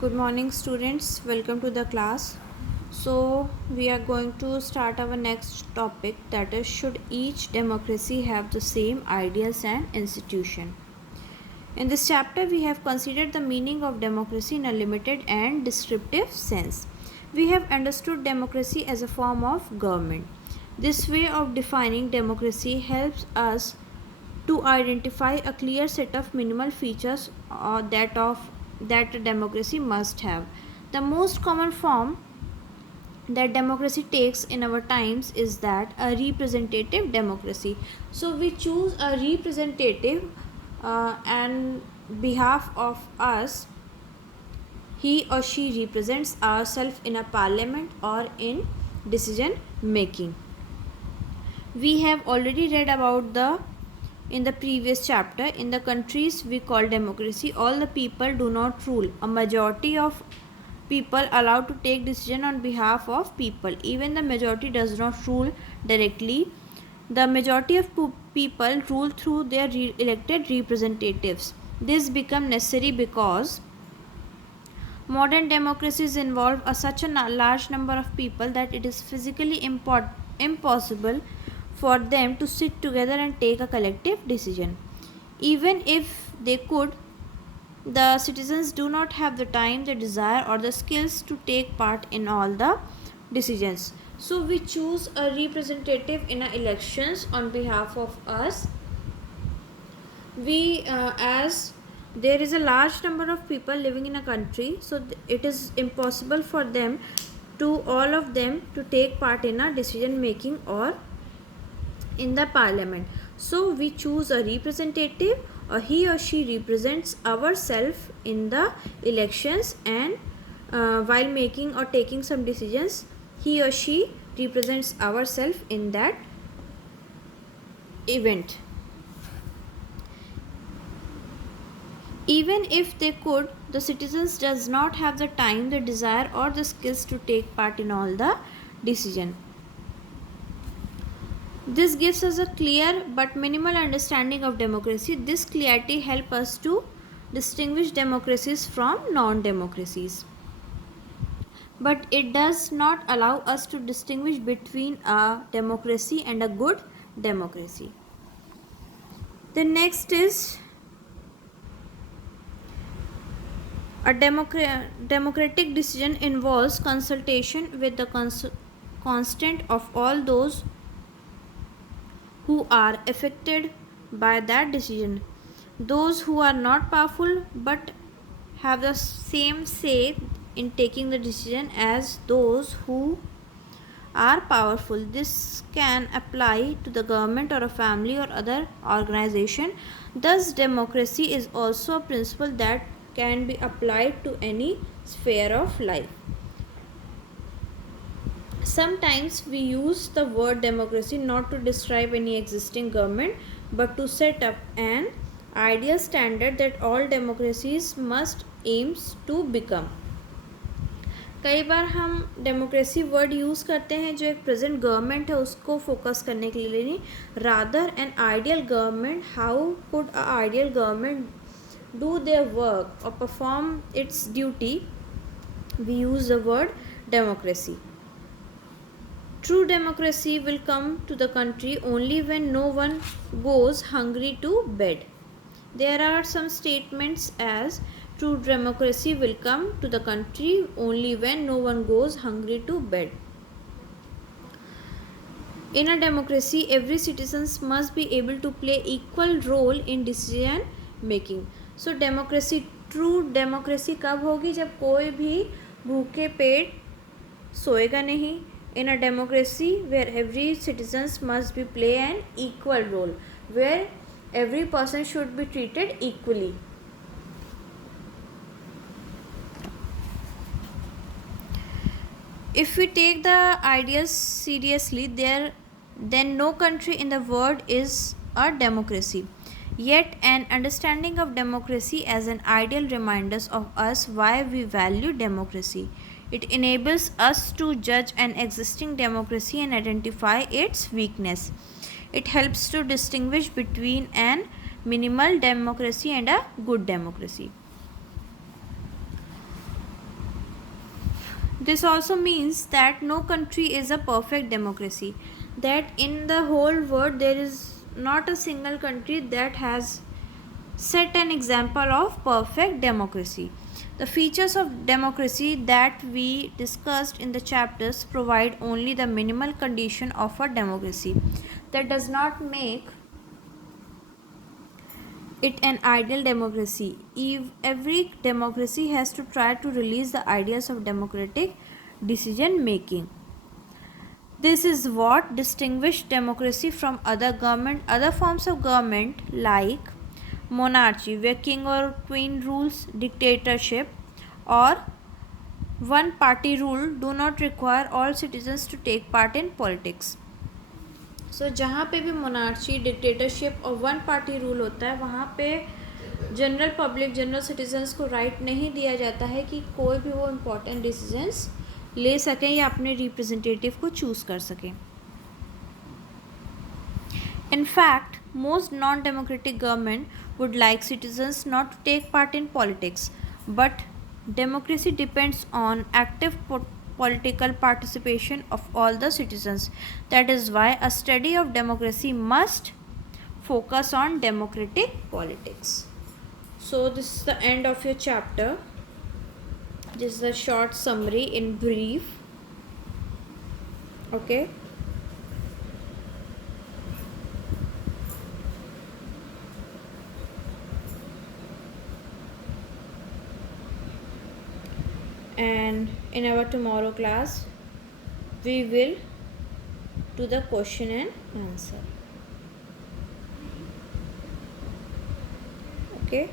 Good morning, students. Welcome to the class. So, we are going to start our next topic, that is, should each democracy have the same ideas and institution? In this chapter, we have considered the meaning of democracy in a limited and descriptive sense. We have understood democracy as a form of government. This way of defining democracy helps us to identify a clear set of minimal features that a democracy must have. The most common form that democracy takes in our times is that a representative democracy. So we choose a representative and behalf of us. He or she represents ourselves in a parliament or in decision making. We have already read about in the previous chapter. In the countries we call democracy, all the people do not rule. A majority of people allowed to take decision on behalf of people. Even the majority does not rule directly. The majority of people rule through their elected representatives. This become necessary because modern democracies involve such a large number of people that it is physically impossible for them to sit together and take a collective decision. Even if they could, the citizens do not have the time, the desire, or the skills to take part in all the decisions. So we choose a representative in our elections on behalf of us. As there is a large number of people living in a country, so it is impossible for them to all of them to take part in a decision making or in the parliament. So we choose a representative, or he or she represents ourselves in the elections, and while making or taking some decisions, he or she represents ourselves in that event. Even if they could, the citizens does not have the time, the desire, or the skills to take part in all the decision. This gives us a clear but minimal understanding of democracy. This clarity helps us to distinguish democracies from non-democracies. But it does not allow us to distinguish between a democracy and a good democracy. The next is a democratic decision involves consultation with the consent of all those who are affected by that decision. Those who are not powerful but have the same say in taking the decision as those who are powerful. This can apply to the government or a family or other organization. Thus, democracy is also a principle that can be applied to any sphere of life. Sometimes we use the word democracy not to describe any existing government, but to set up an ideal standard that all democracies must aims to become. कई बार हम democracy word use करते हैं जो एक present government है उसको focus करने के लिए, नहीं, rather an ideal government. How could a ideal government do their work or perform its duty? We use the word democracy. True democracy will come to the country only when no one goes hungry to bed. There are some statements as true democracy will come to the country only when no one goes hungry to bed. In a democracy, every citizen must be able to play equal role in decision making. So democracy, true democracy कब होगी? जब कोई भी भूखे पेट सोएगा नहीं. In a democracy where every citizens must be play an equal role, where every person should be treated equally. If we take the ideas seriously, then no country in the world is a democracy. Yet an understanding of democracy as an ideal reminds of us why we value democracy. It enables us to judge an existing democracy and identify its weakness. It helps to distinguish between an minimal democracy and a good democracy. This also means that no country is a perfect democracy. That in the whole world there is not a single country that has set an example of perfect democracy. The features of democracy that we discussed in the chapters provide only the minimal condition of a democracy. That does not make it an ideal democracy. If every democracy has to try to release the ideas of democratic decision making. This is what distinguishes democracy from other forms of government like monarchy, where king or queen rules, dictatorship, or one party rule do not require all citizens to take part in politics. सो जहाँ पे भी monarchy, dictatorship और one party rule होता है वहाँ पे general public, general citizens को right नहीं दिया जाता है कि कोई भी वो इम्पोर्टेंट डिसीजंस ले सकें या अपने रिप्रेजेंटेटिव को चूज़ कर सकें. In fact, most non-democratic government would like citizens not to take part in politics, but democracy depends on active political participation of all the citizens. That is why a study of democracy must focus on democratic politics. So this is the end of your chapter. This is a short summary in brief. Okay. And in our tomorrow class we will do the question and answer. Okay.